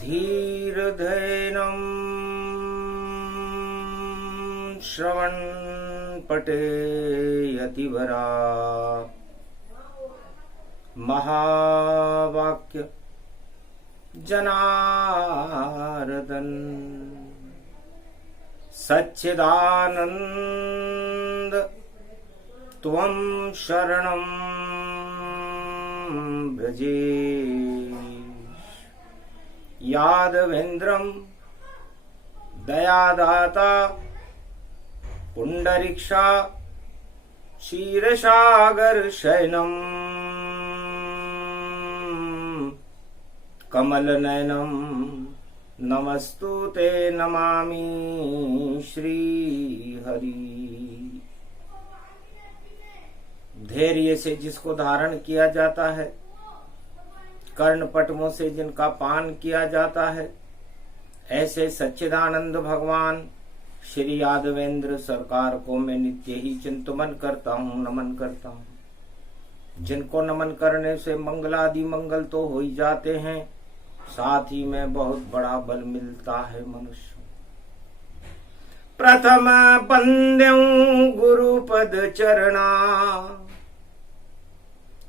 धीरधैनं श्रवणपटे यतिवरा महावाक्य जनार्दन सच्चिदानंद त्वं शरणं व्रजेश यादवेन्द्रं दयादाता पुंडरीक्षा क्षीरसागर शयनम् कमलनयनं नमस्तुते नमामि श्रीहरि। धैर्य से जिसको धारण किया जाता है, कर्णपटमों से जिनका पान किया जाता है, ऐसे सच्चिदानंद भगवान श्री यादवेंद्र सरकार को मैं नित्य ही चिंतन करता हूँ, नमन करता हूँ। जिनको नमन करने से मंगलादि मंगल तो हो ही जाते हैं, साथ ही में बहुत बड़ा बल मिलता है मनुष्य। प्रथम बंद्यं गुरुपद चरणा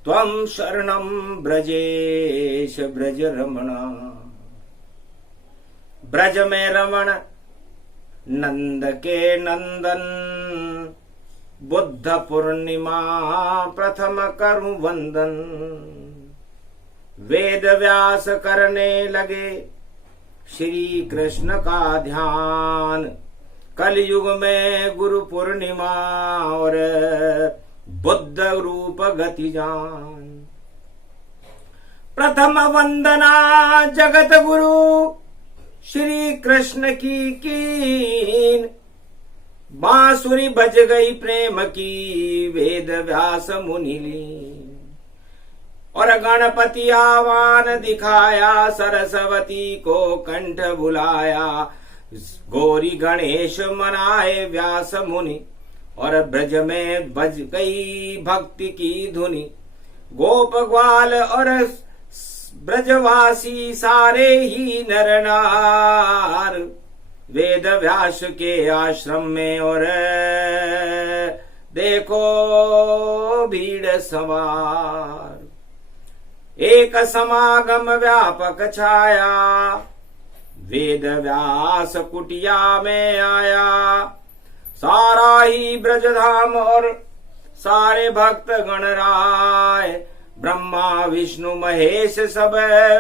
त्वं शरणं ब्रजेश ब्रज रमणा। ब्रज में रमण नंद के नंदन, बुद्ध पूर्णिमा प्रथम करु वंदन। वेद व्यास करने लगे श्री कृष्ण का ध्यान, कलयुग में गुरु पूर्णिमा और बुद्ध रूप गति जान। प्रथम वंदना जगत गुरु श्री कृष्ण की कीन, बांसुरी बज गई प्रेम की वेद व्यास मुनि लीन। और गणपति आह्वान दिखाया, सरस्वती को कंठ बुलाया। गौरी गणेश मनाए व्यास मुनि, और ब्रज में बज गई भक्ति की धुनी। गोप ग्वाल और ब्रजवासी सारे ही नर नार, वेद व्यास के आश्रम में और देखो भीड़ सवार। एक समागम व्यापक छाया, वेद व्यास कुटिया में आया। सारा ही ब्रजधाम और सारे भक्त गणराय, ब्रह्मा विष्णु महेश सब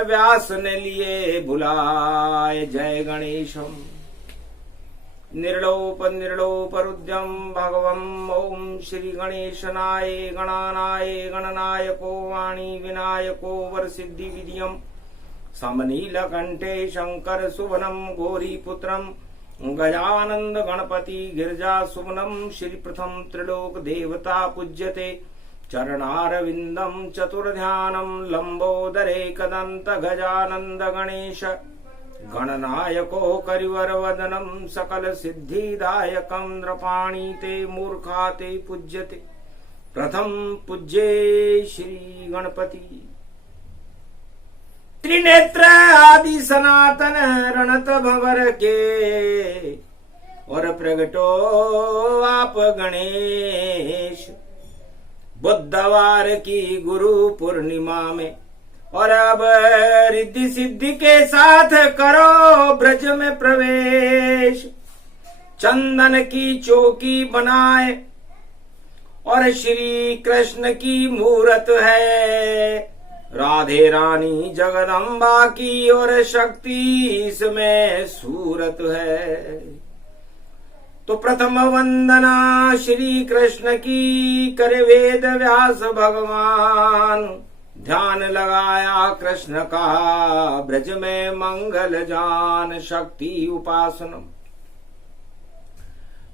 व्यास ने लिए बुलाए। जय गणेशम निर्लोप निर्लोपरुद्यम भगवम ओम श्री गणेशनाय गणानाय गणनायको वाणी विनायको वरसिद्धि विधियम। समनीलकंठे शंकर सुवनम गौरीपुत्रम, गजानंद गणपति गिरिजा सुवनम। श्री प्रथम त्रिलोक देवता पूज्यते, चरणारविंदम चतुर्ध्यानम लंबोदरे कदंत गजानंद गणेश। गणनायको करिवर वदनम सकल सिद्धिदायकं, नृपाणि ते मूर्खा ते पूज्यते। प्रथम पूज्ये श्री गणपति। त्रिनेत्र आदि सनातन रणत भंवर के, और प्रगटो आप गणेश। बुधवार की गुरु पूर्णिमा में, और अब रिद्धि सिद्धि के साथ करो ब्रज में प्रवेश। चंदन की चौकी बनाए, और श्री कृष्ण की मूरत है। राधे रानी जगदम्बा की और शक्ति इसमें सूरत है। तो प्रथम वंदना श्री कृष्ण की करे वेद व्यास भगवान। ध्यान लगाया कृष्ण का ब्रज में मंगल जान, शक्ति उपासनम।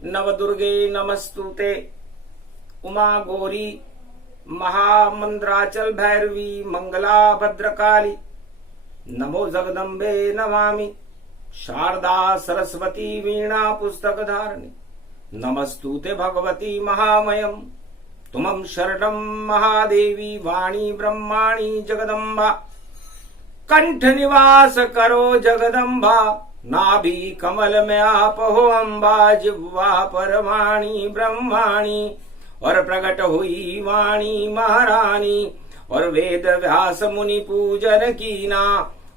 नव दुर्गे नमस्तुते, उमा गौरी महामंद्राचल भैरवी मंगला भद्रकाली। नमो जगदम्बे नमामि, शारदा सरस्वती वीणा पुस्तक धारिणी। नमस्तुते भगवती महामयम, तुमं शरणं महादेवी वाणी ब्रह्माणी जगदम्बा। कंठ निवास करो जगदम्बा, नाभि कमल में आप हो अम्बा। जिह्वा पर वाणी ब्रह्माणी, और प्रकट हुई वाणी महारानी। और वेद व्यास मुनि पूजन कीना,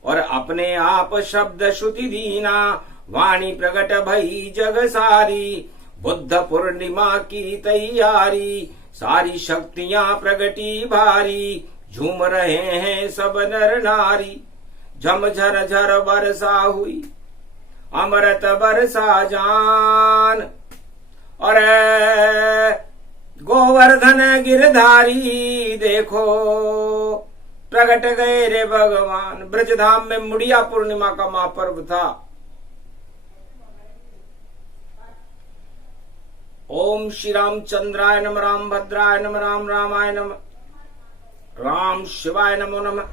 और अपने आप शब्द श्रुति दीना। वाणी प्रकट भई जग सारी, बुद्ध पूर्णिमा की तैयारी। सारी शक्तियां प्रगटी भारी, झूम रहे हैं सब नर नारी। झमझर झर बरसा हुई अमृत बरसा जान, और गोवर्धन गिरधारी देखो प्रकट गए रे भगवान। ब्रजधाम में मुड़िया पूर्णिमा का महापर्व था। ओम श्री रामचंद्राय नमः, राम भद्राय नमः, राम रामाय नमः, राम शिवाय नमो नमः।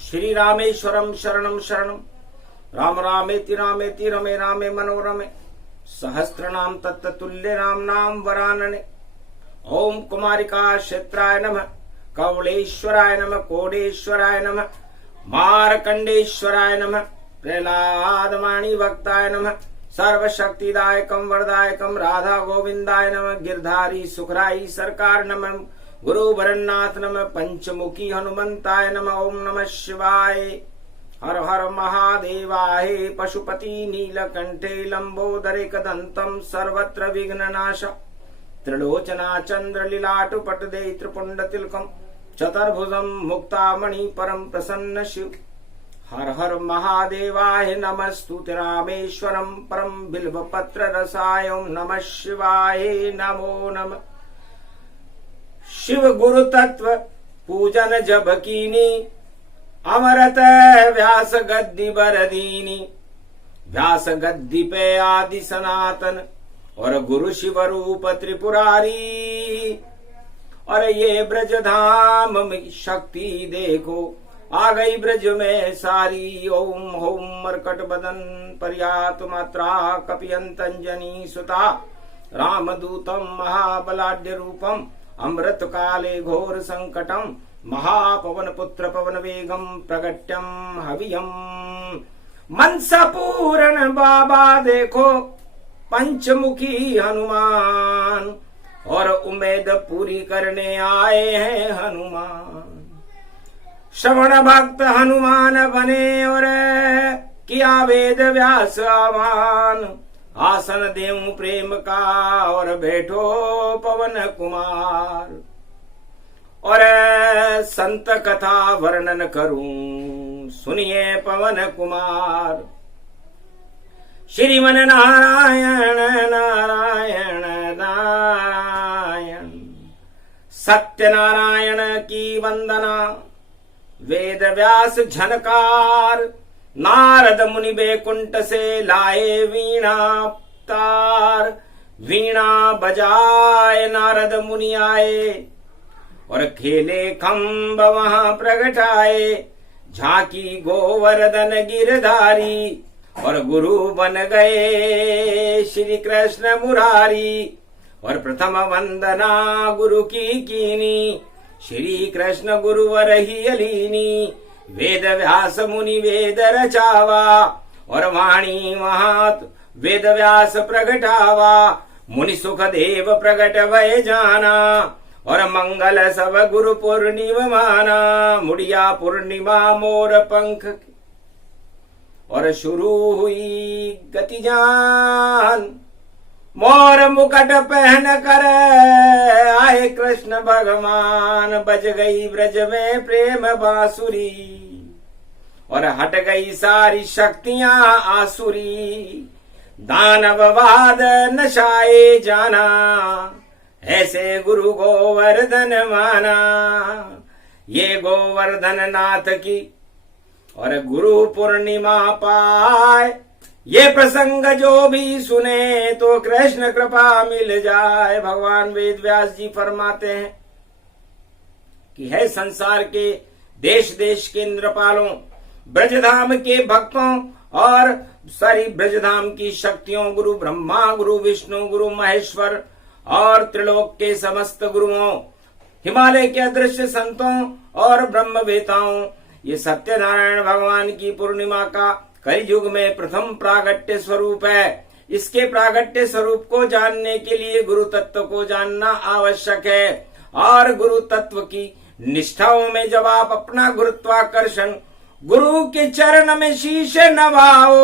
श्री रामेश्वरम शरणम शरणम, राम रामेति रामेति रमे रामे मनोरमे। सहस्रनाम तत्तुल्य राम नाम वरानने। ओम कुमारिका क्षेत्राय नमः, कवलेश्वराय नमः, कोडेश्वराय नमः, मारकंडेश्वराय नमः, प्रहलादमाणि भक्ताय नमः, सर्वशक्तिदायकम वरदायकम राधा गोविंदाय नमः, गिरधारी सुखराई सरकार नमः, गुरु भरन्नाथ नमः, पंचमुखी हनुमंताय नमः। ओम नमः शिवाय। हर हर महादेवाय। पशुपति नीलकंठे लंबोदरे कदंतम सर्वत्र विघ्ननाश, त्रिलोचना चंद्र लीलाटुपटदे त्रिपुंड तिलकम, चतुर्भुजम मुक्तामणि परम प्रसन्न शिव। हर हर महादेवाय नमस्तुते रामेश्वरम परम बिल्वपत्र रसाय। ओम नमः शिवाय नमो नमः। शिव गुरु तत्व पूजन जब कीनी, अमरत व्यास गद्दी बरदीनी। व्यास गद्दी पे आदि सनातन, और गुरु शिव रूप त्रिपुरारी। और ये ब्रज धाम में शक्ति देखो, आ गई ब्रज में सारी। ओम होम मरकट बदन पर्यात मात्रा कपियंतंजनी सुता, रामदूतम महाबलाढ्य रूपम, अमृत काले घोर संकटम, महापवन पुत्र पवन वेगम प्रगट्यम हवियम। मनसा पूर्ण बाबा देखो पंचमुखी हनुमान, और उम्मीद पूरी करने आए हैं हनुमान। श्रवण भक्त हनुमान बने, और किया वेद व्यास आह्वान। आसन देऊं प्रेम का, और बैठो पवन कुमार। और संत कथा वर्णन करूं, सुनिए पवन कुमार। श्रीमन नारायण नारायण नारायण, सत्यनारायण की वंदना। वेद व्यास झनकार, नारद मुनि बैकुंठ से लाए वीणा तार। वीणा बजाए नारद मुनि आए, और खेले खम्भ वहां प्रगटाए। झांकी गोवर्धन गिरधारी, और गुरु बन गए श्री कृष्ण मुरारी। और प्रथम वंदना गुरु की कीनी, श्री कृष्ण गुरुवर ही अलीनी। वेद व्यास मुनि वेद रचावा, और वाणी महात वेद व्यास प्रगटावा। मुनि सुख देव प्रगट भय जाना, और मंगल सब गुरु पूर्णिमा माना। मुड़िया पूर्णिमा मोर पंख, और शुरू हुई गति जान। मोर मुकुट पहन कर आए कृष्ण भगवान। बज गई ब्रज में प्रेम बांसुरी, और हट गई सारी शक्तियां आसुरी। दानववाद नशाए जाना, ऐसे गुरु गोवर्धन माना। ये गोवर्धन नाथ की और गुरु पूर्णिमा पाए। ये प्रसंग जो भी सुने तो कृष्ण कृपा मिल जाए। भगवान वेद व्यास जी फरमाते हैं कि है संसार के देश देश के इंद्रपालों, ब्रजधाम के भक्तों और सारी ब्रजधाम की शक्तियों, गुरु ब्रह्मा, गुरु विष्णु, गुरु महेश्वर और त्रिलोक के समस्त गुरुओं, हिमालय के अदृश्य संतों और ब्रह्मवेताओं, ये सत्यनारायण भगवान की पूर्णिमा का कलयुग में प्रथम प्रागट्य स्वरूप है। इसके प्रागट्य स्वरूप को जानने के लिए गुरु तत्व को जानना आवश्यक है। और गुरु तत्व की निष्ठाओं में जब आप अपना गुरुत्वाकर्षण गुरु के चरण में शीश नवाओ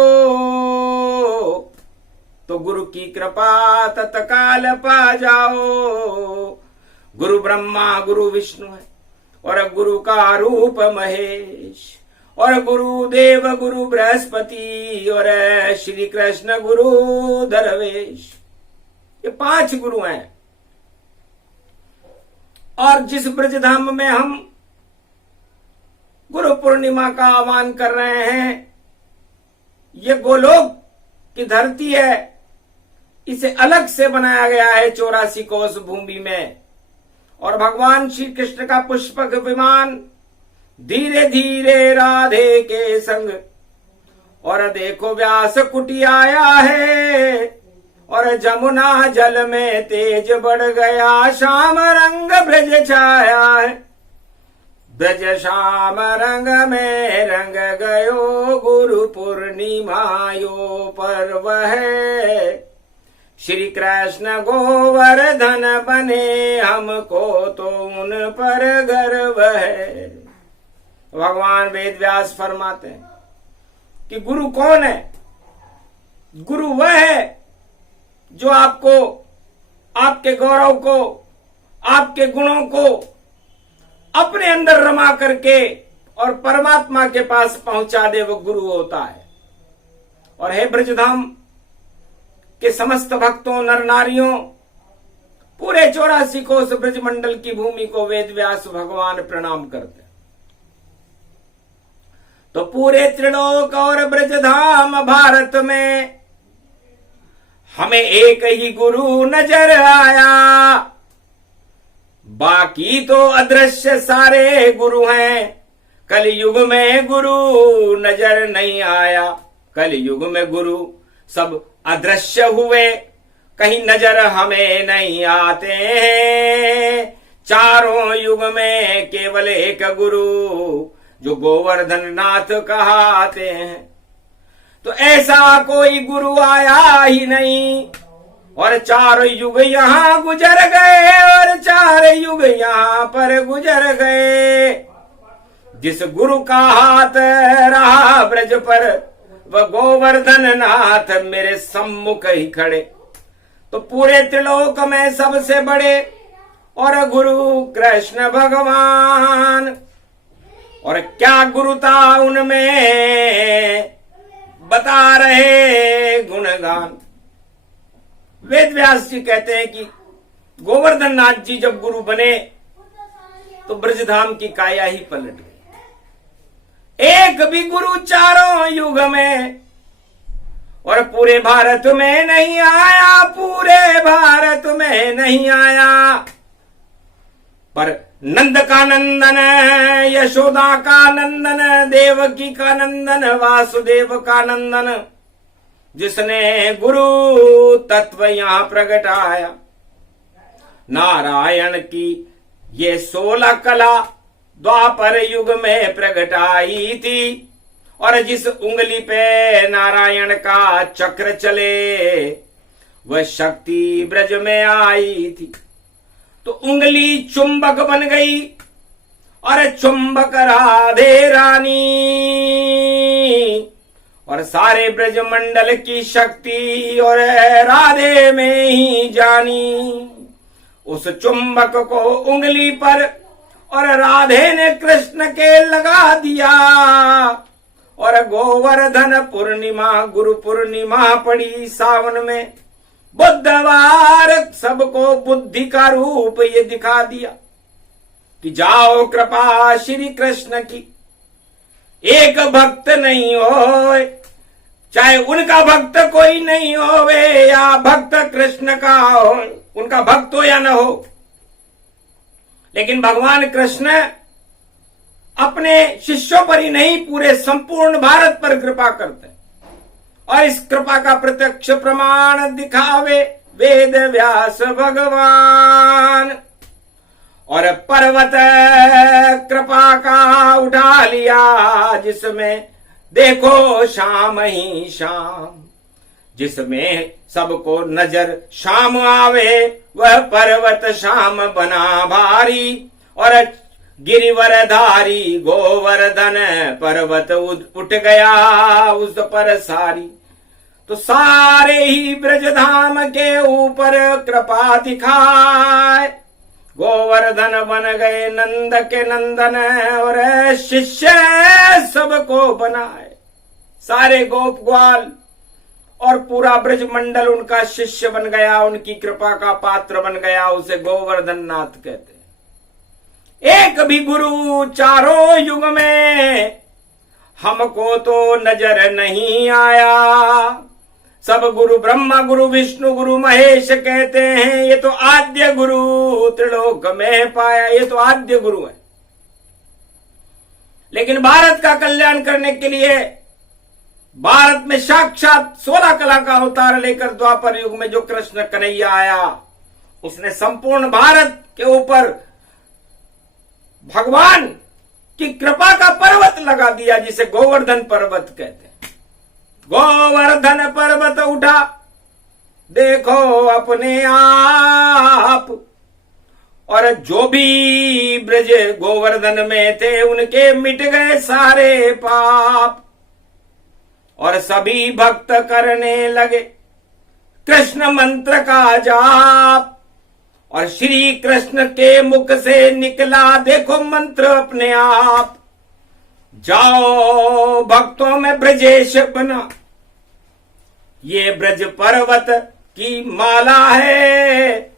तो गुरु की कृपा तत्काल पा जाओ। गुरु ब्रह्मा गुरु विष्णु है और गुरु का रूप महेश, और गुरुदेव गुरु बृहस्पति और श्री कृष्ण गुरु दरवेश। ये 5 गुरु हैं। और जिस ब्रजधाम में हम गुरु पूर्णिमा का आह्वान कर रहे हैं, ये गोलोक की धरती है। इसे अलग से बनाया गया है 84 कोस भूमि में। और भगवान श्री कृष्ण का पुष्पक विमान धीरे धीरे राधे के संग, और देखो व्यास कुटी आया है, और जमुना जल में तेज बढ़ गया, श्याम रंग ब्रज छाया है। ब्रज श्याम रंग में रंग गयो, गुरु पूर्णिमा यो पर्व है। श्री कृष्ण गोवर्धन बने, हमको तो उन पर गर्व है। भगवान वेद व्यास फरमाते हैं कि गुरु कौन है? गुरु वह है जो आपको, आपके गौरव को, आपके गुणों को अपने अंदर रमा करके और परमात्मा के पास पहुंचा दे, वो गुरु होता है। और हे ब्रजधाम के समस्त भक्तों, नर नारियों, पूरे 84 कोस ब्रजमंडल की भूमि को वेद व्यास भगवान प्रणाम करते। तो पूरे त्रिलोक और ब्रजधाम भारत में हमें एक ही गुरु नजर आया, बाकी तो अदृश्य सारे गुरु हैं। कलयुग में गुरु नजर नहीं आया, कलयुग में गुरु सब अदृश्य हुए, कहीं नजर हमें नहीं आते हैं। चारों युग में केवल एक गुरु जो गोवर्धन नाथ कहाते हैं। तो ऐसा कोई गुरु आया ही नहीं, और 4 युग यहाँ गुजर गए, और 4 युग यहाँ पर गुजर गए। जिस गुरु का हाथ रहा ब्रज पर, वह गोवर्धन नाथ मेरे सम्मुख ही खड़े। तो पूरे त्रिलोक में सबसे बड़े और गुरु कृष्ण भगवान। और क्या गुरुता उनमें, बता रहे गुणगान। वेद व्यास जी कहते हैं कि गोवर्धन नाथ जी जब गुरु बने तो ब्रजधाम की काया ही पलट गई। एक भी गुरु चारों युग में और पूरे भारत में नहीं आया, पूरे भारत में नहीं आया। पर नंद का नंदन, यशोदा का नंदन, देवकी का नंदन, वासुदेव का नंदन, जिसने गुरु तत्व यहां प्रगटाया। नारायण की ये 16 कला द्वापर युग में प्रगटाई थी, और जिस उंगली पे नारायण का चक्र चले वह शक्ति ब्रज में आई थी। तो उंगली चुंबक बन गई, और चुंबक राधे रानी, और सारे ब्रज मंडल की शक्ति और राधे में ही जानी। उस चुंबक को उंगली पर और राधे ने कृष्ण के लगा दिया, और गोवर्धन पूर्णिमा गुरु पूर्णिमा पड़ी सावन में। बुधवार सबको बुद्धि का रूप ये दिखा दिया कि जाओ कृपा श्री कृष्ण की। एक भक्त नहीं हो, चाहे उनका भक्त कोई नहीं होवे, या भक्त कृष्ण का हो, उनका भक्त हो या न हो, लेकिन भगवान कृष्ण अपने शिष्यों पर ही नहीं, पूरे संपूर्ण भारत पर कृपा करते। और इस कृपा का प्रत्यक्ष प्रमाण दिखावे वेद व्यास भगवान। और पर्वत कृपा का उठा लिया, जिसमें देखो शाम ही शाम, जिसमें सबको नजर शाम आवे, वह पर्वत शाम बना भारी। और गिरिवरधारी गोवर्धन पर्वत उठ गया उस पर सारी। तो सारे ही ब्रजधाम के ऊपर कृपा दिखाए, गोवर्धन बन गए नंद के नंदन, और शिष्य सबको बनाए। सारे गोप ग्वाल और पूरा ब्रज मंडल उनका शिष्य बन गया, उनकी कृपा का पात्र बन गया। उसे गोवर्धन नाथ कहते हैं। एक भी गुरु चारों युग में हमको तो नजर नहीं आया। सब गुरु ब्रह्मा गुरु विष्णु गुरु महेश कहते हैं, ये तो आद्य गुरु त्रिलोक में पाया, ये तो आद्य गुरु है। लेकिन भारत का कल्याण करने के लिए भारत में साक्षात 16 कला का अवतार लेकर द्वापर युग में जो कृष्ण कन्हैया आया, उसने संपूर्ण भारत के ऊपर भगवान की कृपा का पर्वत लगा दिया, जिसे गोवर्धन पर्वत कहते हैं। गोवर्धन पर्वत उठा देखो अपने आप, और जो भी ब्रज गोवर्धन में थे उनके मिट गए सारे पाप, और सभी भक्त करने लगे कृष्ण मंत्र का जाप। और श्री कृष्ण के मुख से निकला देखो मंत्र अपने आप, जाओ भक्तों में ब्रजेश बना। ये ब्रज पर्वत की माला है,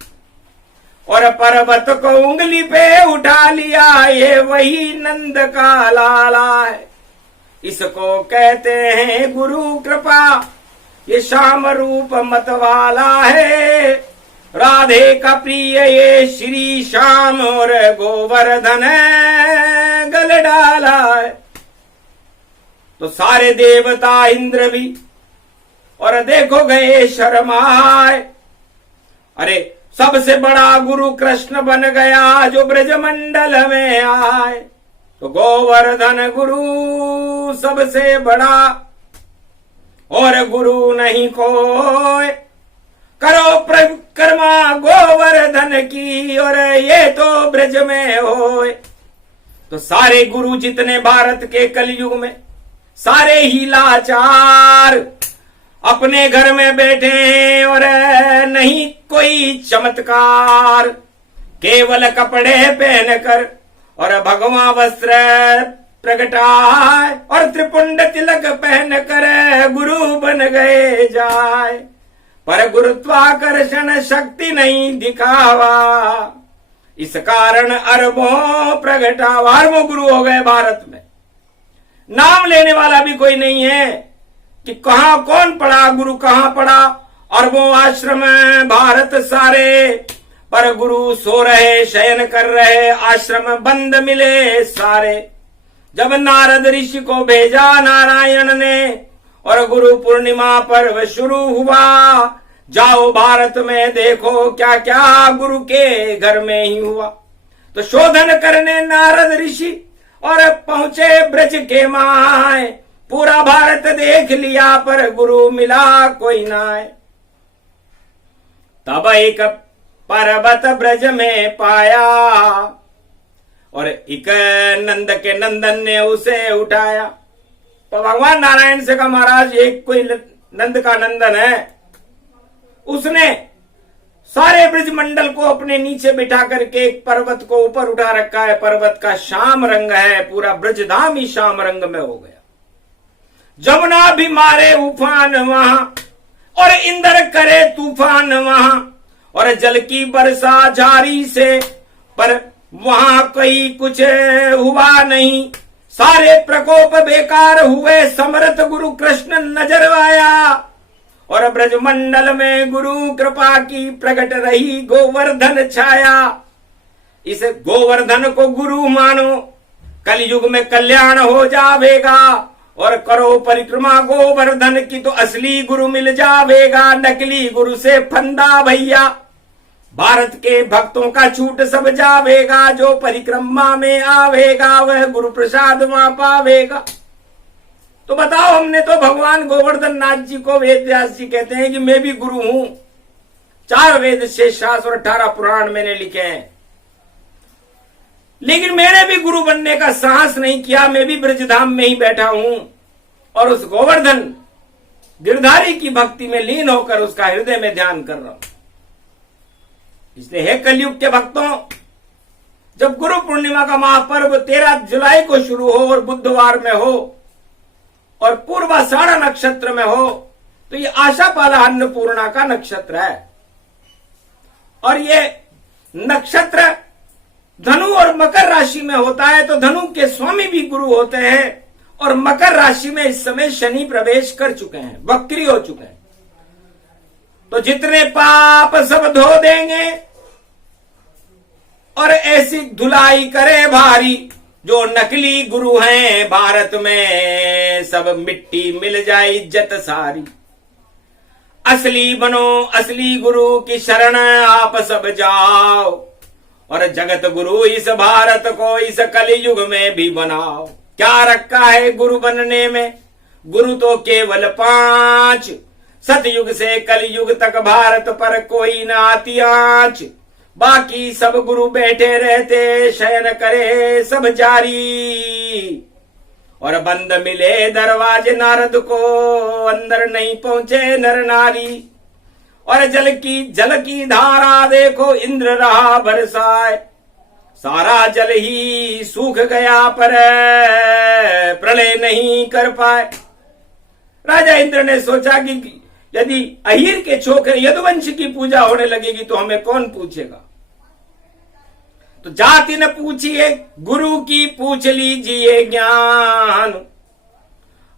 और पर्वत को उंगली पे उठा लिया, ये वही नंद का लाला है। इसको कहते हैं गुरु कृपा, ये श्याम रूप मत वाला है। राधे का प्रिय ये श्री श्याम, और गोवर्धन गल डाला है। तो सारे देवता इंद्र भी और देखो गए शर्माए। अरे सबसे बड़ा गुरु कृष्ण बन गया जो ब्रजमंडल में आए। तो गोवर्धन गुरु सबसे बड़ा, और गुरु नहीं कोई। करो परिक्रमा गोवर्धन की, और ये तो ब्रज में होए। तो सारे गुरु जितने भारत के कलयुग में, सारे ही लाचार अपने घर में बैठे हैं, और नहीं कोई चमत्कार। केवल कपड़े पहनकर और भगवा वस्त्र प्रगटाए, और त्रिपुंड तिलक पहनकर गुरु बन गए जाए। पर गुरुत्वाकर्षण शक्ति नहीं दिखावा, इस कारण अरबों प्रगटावा। अरबों गुरु हो गए भारत में, नाम लेने वाला भी कोई नहीं है कि कहां कौन पड़ा, गुरु कहां पड़ा। अरबों आश्रम भारत सारे, पर गुरु सो रहे शयन कर रहे, आश्रम बंद मिले सारे। जब नारद ऋषि को भेजा नारायण ने, और गुरु पूर्णिमा पर्व शुरू हुआ, जाओ भारत में देखो क्या क्या गुरु के घर में ही हुआ। तो शोधन करने नारद ऋषि और पहुंचे ब्रज के माय। पूरा भारत देख लिया पर गुरु मिला कोई नाय। तब एक पर्वत ब्रज में पाया, और एक नंद के नंदन ने उसे उठाया। तो भगवान नारायण से कहा, महाराज एक कोई नंद का नंदन है, उसने सारे ब्रज मंडल को अपने नीचे बिठा करके एक पर्वत को ऊपर उठा रखा है। पर्वत का श्याम रंग है, पूरा ब्रजधाम ही श्याम रंग में हो गया। जमुना भी मारे उफान वहां, और इंद्र करे तूफान वहां, और जल की बरसा जारी से, पर वहां कोई कुछ हुआ नहीं। सारे प्रकोप बेकार हुए, समर्थ गुरु कृष्ण नजर आया, और ब्रजमंडल में गुरु कृपा की प्रकट रही गोवर्धन छाया। इस गोवर्धन को गुरु मानो, कलयुग में कल्याण हो जावेगा। और करो परिक्रमा गोवर्धन की, तो असली गुरु मिल जावेगा। नकली गुरु से फंदा भैया, भारत के भक्तों का छूट सब जावेगा, जो परिक्रमा में आवेगा वह गुरु प्रसाद वहां पावेगा। तो बताओ, हमने तो भगवान गोवर्धन नाथ जी को वेद व्यास जी कहते हैं कि मैं भी गुरु हूं, 4 वेद शेष शास्त्र और 18 पुराण मैंने लिखे हैं, लेकिन मैंने भी गुरु बनने का साहस नहीं किया। मैं भी ब्रजधाम में ही बैठा हूं और उस गोवर्धन गिरधारी की भक्ति में लीन होकर उसका हृदय में ध्यान कर रहा हूं। इसलिए हे कलयुग के भक्तों, जब गुरु पूर्णिमा का महापर्व 13 जुलाई को शुरू हो और बुधवार में हो और पूर्वाषाढ़ नक्षत्र में हो, तो ये आशापाला अन्नपूर्णा का नक्षत्र है। और ये नक्षत्र धनु और मकर राशि में होता है, तो धनु के स्वामी भी गुरु होते हैं और मकर राशि में इस समय शनि प्रवेश कर चुके हैं, वक्री हो चुके हैं। तो जितने पाप सब धो देंगे और ऐसी धुलाई करे भारी, जो नकली गुरु हैं भारत में सब मिट्टी मिल जाए इज्जत सारी। असली बनो, असली गुरु की शरण आप सब जाओ और जगत गुरु इस भारत को इस कलयुग में भी बनाओ। क्या रखा है गुरु बनने में? गुरु तो केवल 5, सतयुग से कलयुग तक भारत पर कोई न आती आंच। बाकी सब गुरु बैठे रहते, शयन करे सब जारी। और बंद मिले दरवाजे नारद को, अंदर नहीं पहुंचे नर नारी। और जल की धारा देखो इंद्र रहा बरसाए, सारा जल ही सूख गया पर प्रलय नहीं कर पाए। राजा इंद्र ने सोचा कि यदि अहिर के छोकरे यदुवंश की पूजा होने लगेगी तो हमें कौन पूछेगा। तो जाति न पूछिए, गुरु की पूछ लीजिए ज्ञान।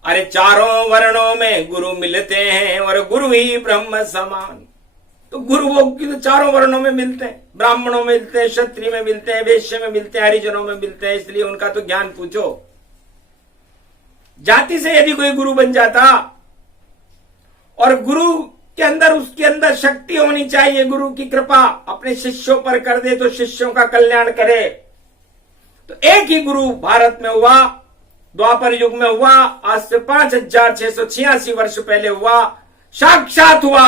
अरे चारों वर्णों में गुरु मिलते हैं और गुरु ही ब्रह्म समान। तो गुरु वो तो चारों वर्णों में मिलते हैं, ब्राह्मणों में मिलते हैं, क्षत्रिय में मिलते हैं, वैश्य में मिलते हैं, हरिजनों में मिलते हैं, इसलिए उनका तो ज्ञान पूछो। जाति से यदि कोई गुरु बन जाता और गुरु के अंदर उसके अंदर शक्ति होनी चाहिए, गुरु की कृपा अपने शिष्यों पर कर दे तो शिष्यों का कल्याण करे। तो एक ही गुरु भारत में हुआ, द्वापर युग में हुआ, आज से 5686 वर्ष पहले हुआ, साक्षात हुआ।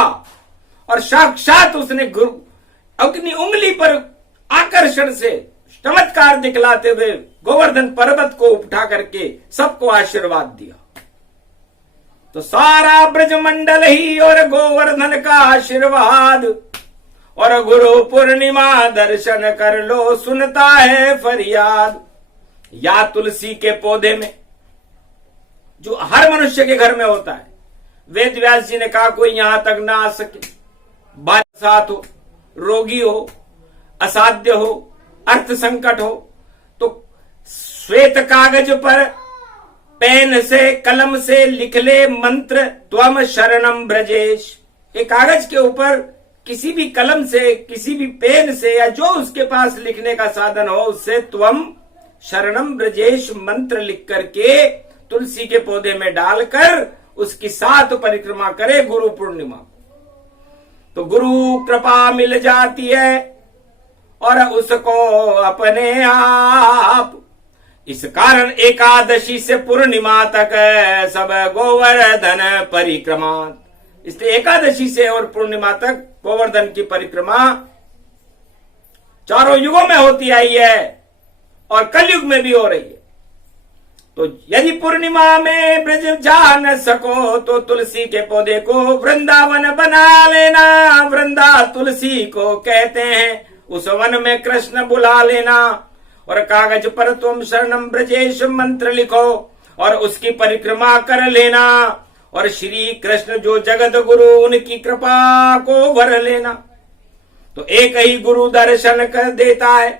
और साक्षात उसने गुरु अपनी उंगली पर आकर्षण से चमत्कार दिखलाते हुए गोवर्धन पर्वत को उठा करके सबको आशीर्वाद दिया। तो सारा ब्रजमंडल ही और गोवर्धन का आशीर्वाद। और गुरु पूर्णिमा दर्शन कर लो, सुनता है फरियाद। या तुलसी के पौधे में, जो हर मनुष्य के घर में होता है, वेद व्यास जी ने कहा कोई यहां तक ना आ सके, बरसात हो, रोगी हो, असाध्य हो, अर्थ संकट हो, तो श्वेत कागज पर पेन से कलम से लिख ले मंत्र त्वम शरणम ब्रजेश। एक कागज के ऊपर किसी भी कलम से, किसी भी पेन से, या जो उसके पास लिखने का साधन हो, उससे त्वम शरणम ब्रजेश मंत्र लिख करके तुलसी के पौधे में डालकर उसकी 7 परिक्रमा करे गुरु पूर्णिमा। तो गुरु कृपा मिल जाती है और उसको अपने आप। इस कारण एकादशी से पूर्णिमा तक सब गोवर्धन परिक्रमा। इसलिए एकादशी से और पूर्णिमा तक गोवर्धन की परिक्रमा चारों युगों में होती आई है और कलयुग में भी हो रही है। तो यदि पूर्णिमा में ब्रज जा न सको तो तुलसी के पौधे को वृंदावन बना लेना। वृंदा तुलसी को कहते हैं, उस वन में कृष्ण बुला लेना। और कागज पर तुम शरणम ब्रजेश मंत्र लिखो और उसकी परिक्रमा कर लेना। और श्री कृष्ण जो जगत गुरु, उनकी कृपा को भर लेना। तो एक ही गुरु दर्शन कर देता है।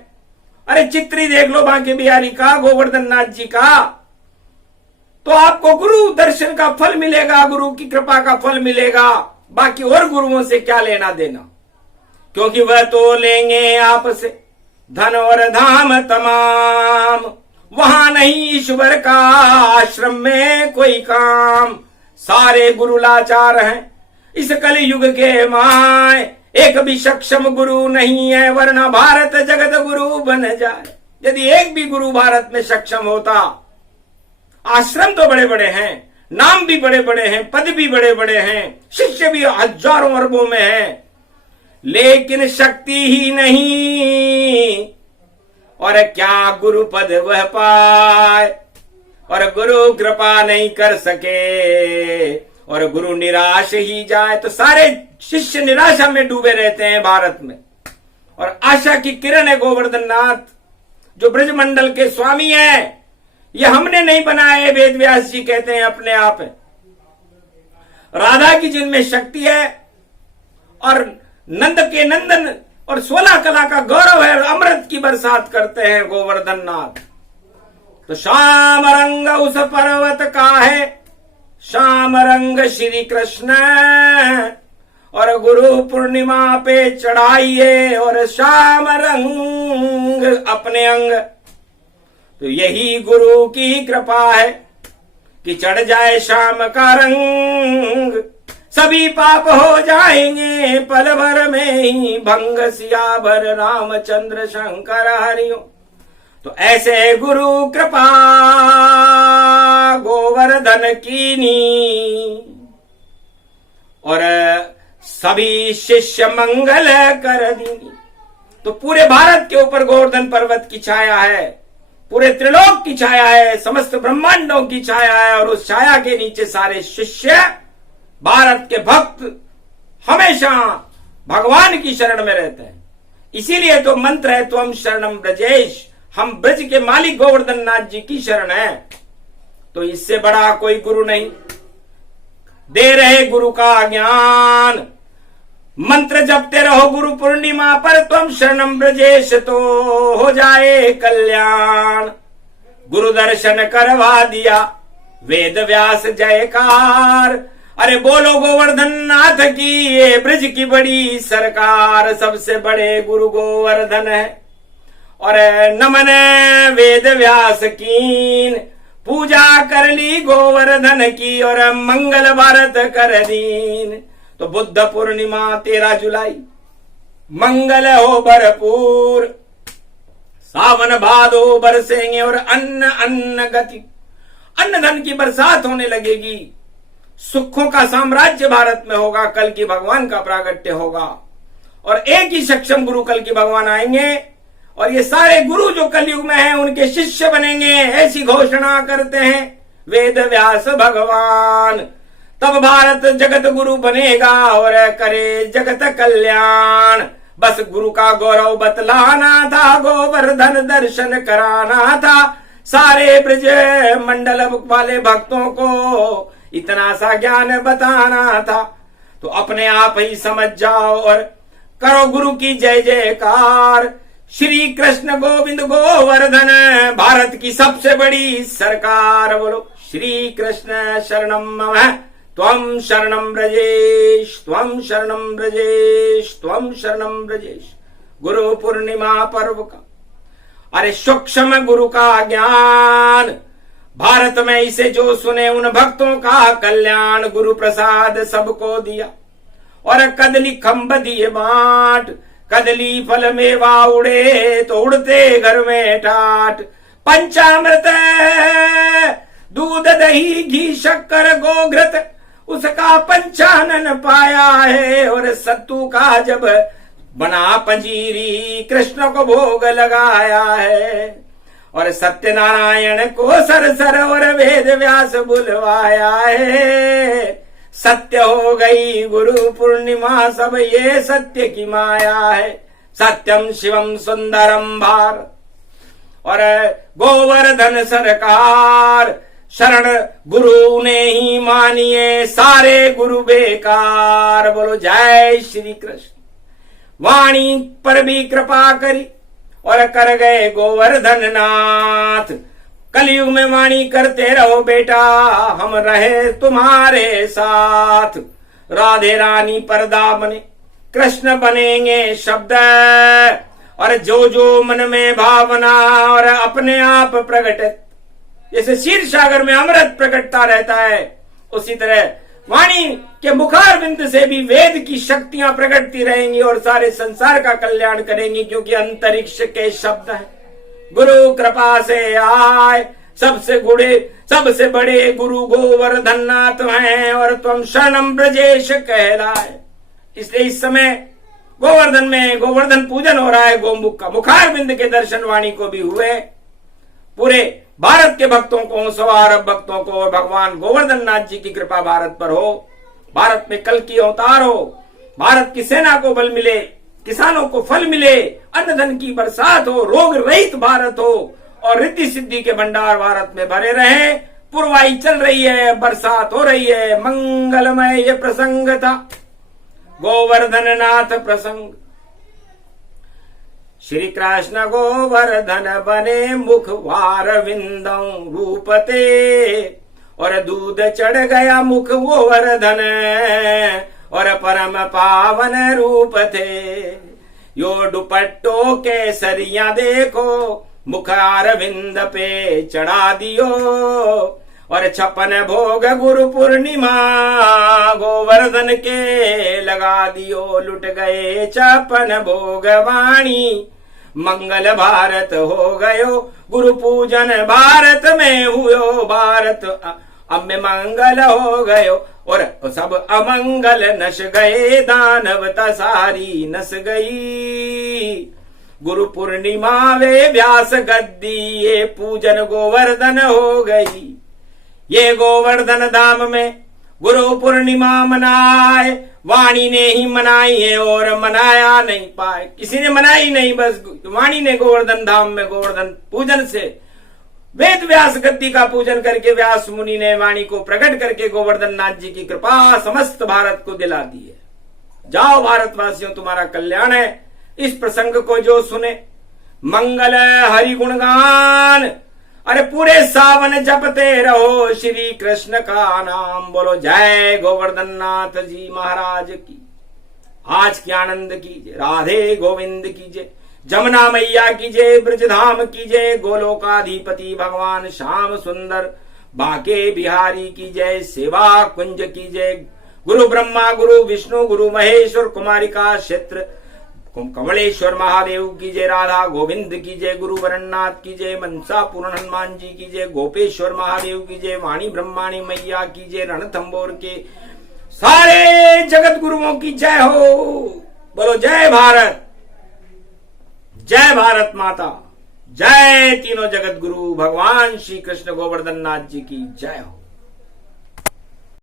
अरे चित्री देख लो बांके बिहारी का, गोवर्धन नाथ जी का, तो आपको गुरु दर्शन का फल मिलेगा, गुरु की कृपा का फल मिलेगा। बाकी और गुरुओं से क्या लेना देना, क्योंकि वह तो लेंगे आपसे धन और धाम तमाम। वहां नहीं ईश्वर का आश्रम में कोई काम। सारे गुरु लाचार हैं इस कलयुग के माय। एक भी सक्षम गुरु नहीं है, वरना भारत जगत गुरु बन जाए। यदि एक भी गुरु भारत में सक्षम होता, आश्रम तो बड़े बड़े हैं, नाम भी बड़े बड़े हैं, पद भी बड़े बड़े हैं, शिष्य भी हजारों अरबों में हैं, लेकिन शक्ति ही नहीं। और क्या गुरु पद वह पाए, और गुरु कृपा नहीं कर सके, और गुरु निराश ही जाए। तो सारे शिष्य निराशा में डूबे रहते हैं भारत में। और आशा की किरण है गोवर्धन नाथ, जो ब्रजमंडल के स्वामी है। ये हमने नहीं बनाए, वेद व्यास जी कहते हैं अपने आप है। राधा की जिनमें शक्ति है, और नंद के नंदन और 16 कला का गौरव है, अमृत की बरसात करते हैं गोवर्धन नाथ। तो श्याम रंग उस पर्वत का है, श्याम रंग श्री कृष्ण, और गुरु पूर्णिमा पे चढ़ाइए और श्याम रंग अपने अंग। तो यही गुरु की कृपा है कि चढ़ जाए श्याम का रंग, सभी पाप हो जाएंगे पल भर में ही भंग। सियावर रामचंद्र शंकर हरिओ। तो ऐसे गुरु कृपा गोवर्धन कीनी, और सभी शिष्य मंगल कर दीनी। तो पूरे भारत के ऊपर गोवर्धन पर्वत की छाया है, पूरे त्रिलोक की छाया है, समस्त ब्रह्मांडों की छाया है, और उस छाया के नीचे सारे शिष्य भारत के भक्त हमेशा भगवान की शरण में रहते हैं। इसीलिए तो मंत्र है त्वम शरणम ब्रजेश, हम ब्रज के मालिक गोवर्धन नाथ जी की शरण है। तो इससे बड़ा कोई गुरु नहीं। दे रहे गुरु का ज्ञान, मंत्र जपते रहो गुरु पूर्णिमा पर, त्वम शरणम ब्रजेश, तो हो जाए कल्याण। गुरु दर्शन करवा दिया, वेद व्यास जयकार। अरे बोलो गोवर्धन नाथ की, ये ब्रज की बड़ी सरकार। सबसे बड़े गुरु गोवर्धन है, और नमन वेद व्यास कीन। पूजा कर ली गोवर्धन की, और मंगल भारत कर दीन। तो बुद्ध पूर्णिमा 13 जुलाई, मंगल हो भरपूर। सावन भादो बरसेंगे और अन्न अन्न गति, अन्न धन की बरसात होने लगेगी। सुखों का साम्राज्य भारत में होगा। कल की भगवान का प्रागट्य होगा, और एक ही सक्षम गुरु कल की भगवान आएंगे, और ये सारे गुरु जो कलयुग में हैं उनके शिष्य बनेंगे। ऐसी घोषणा करते हैं वेद व्यास भगवान। तब भारत जगत गुरु बनेगा और करे जगत कल्याण। बस गुरु का गौरव बतलाना था, गोवर्धन दर्शन कराना था, सारे ब्रज मंडल वाले भक्तों को इतना सा ज्ञान बताना था। तो अपने आप ही समझ जाओ और करो गुरु की जय जयकार। श्री कृष्ण गोविंद गोवर्धन, भारत की सबसे बड़ी सरकार। बोलो श्री कृष्ण शरणम मम, त्वं शरणम ब्रजेश, त्वं शरणम ब्रजेश, त्वं शरणम ब्रजेश। गुरु पूर्णिमा पर्व का, अरे सूक्ष्म गुरु का ज्ञान, भारत में इसे जो सुने उन भक्तों का कल्याण। गुरु प्रसाद सबको दिया और कदली खम्भ दिए बांट। कदली फल मेवा उड़े तो उड़ते घर में ठाट। पंचामृत दूध दही घी शक्कर गोघृत, उसका पंचानन पाया है। और सत्तू का जब बना पंजीरी, कृष्ण को भोग लगाया है। और सत्यनारायण को सर और वेद व्यास बुलवाया है। सत्य हो गई गुरु पूर्णिमा, सब ये सत्य की माया है। सत्यम शिवम सुंदरम भारत, और गोवर्धन सरकार। शरण गुरु ने ही मानिए, सारे गुरु बेकार। बोलो जय श्री कृष्ण। वाणी पर भी कृपा करी और कर गए गोवर्धन नाथ। कलयुग में वाणी करते रहो बेटा, हम रहे तुम्हारे साथ। राधे रानी पर्दा बने, कृष्ण बनेंगे शब्द। और जो जो मन में भावना और अपने आप प्रकट, जैसे क्षीर सागर में अमृत प्रकटता रहता है, उसी तरह वाणी कि मुखारविंद से भी वेद की शक्तियां प्रकटती रहेंगी और सारे संसार का कल्याण करेंगी, क्योंकि अंतरिक्ष के शब्द है। गुरु कृपा से आए सबसे बड़े गुरु गोवर्धन नाथ हैं और तुम शरणम ब्रजेश कहलाए। इसलिए इस समय गोवर्धन में गोवर्धन पूजन हो रहा है गोमुख का। मुखारविंद के दर्शन वाणी को भी हुए। पूरे भारत के भक्तों को, 100 अरब भक्तों को और भगवान गोवर्धन नाथ जी की कृपा भारत पर हो। भारत में कल की अवतार हो, भारत की सेना को बल मिले, किसानों को फल मिले, अन्न धन की बरसात हो, रोग रहित भारत हो और रिद्धि सिद्धि के भंडार भारत में भरे रहे। पुरवाई चल रही है, बरसात हो रही है, मंगलमय ये प्रसंग था गोवर्धन नाथ प्रसंग। श्री कृष्ण गोवर्धन बने मुखवार विंदम रूपते और दूध चढ़ गया मुख गोवर्धन और परम पावन रूप थे। यो दुपट्टो केसरिया देखो मुखार विंद पे चढ़ा दियो और 56 भोग गुरु पूर्णिमा गोवर्धन के लगा दियो। लुट गए 56 भोग वाणी मंगल भारत हो गयो। गुरु पूजन भारत में हुयो, भारत अब में मंगल हो गयो और सब अमंगल नश गए। दानवता सारी नस गई। गुरु पूर्णिमा वे व्यास गद्दी ये पूजन गोवर्धन हो गई। ये गोवर्धन धाम में गुरु पूर्णिमा मनाए, वाणी ने ही मनाई है और मनाया नहीं पाए। किसी ने मनाई नहीं, बस वाणी ने गोवर्धन धाम में गोवर्धन पूजन से वेद व्यास गद्दी का पूजन करके व्यास मुनि ने वाणी को प्रकट करके गोवर्धन नाथ जी की कृपा समस्त भारत को दिला दी है। जाओ भारतवासियों, तुम्हारा कल्याण है। इस प्रसंग को जो सुने मंगल हरि गुणगान, अरे पूरे सावन जपते रहो श्री कृष्ण का नाम। बोलो जय गोवर्धन नाथ जी महाराज की। आज की आनंद कीजिए, राधे गोविंद कीजिए, जमुना मैया कीजिए, ब्रजधाम कीजिए, गोलोकाधिपति भगवान श्याम सुंदर बांके बिहारी की जय, सेवा कुंज कीजिए। गुरु ब्रह्मा गुरु विष्णु गुरु महेश्वर कुमारिका क्षेत्र कमलेश्वर महादेव की जय, राधा गोविंद की जय, गुरु वरन्नाथ की जय, मनसा पूर्ण हनुमान जी की जय, गोपेश्वर महादेव की जय, वाणी ब्रह्माणी मैया की जय, रणथंबोर के सारे जगत गुरुओं की जय हो। बोलो जय भारत, जय भारत माता, जय तीनों जगत गुरु भगवान श्री कृष्ण गोवर्धन नाथ जी की जय हो।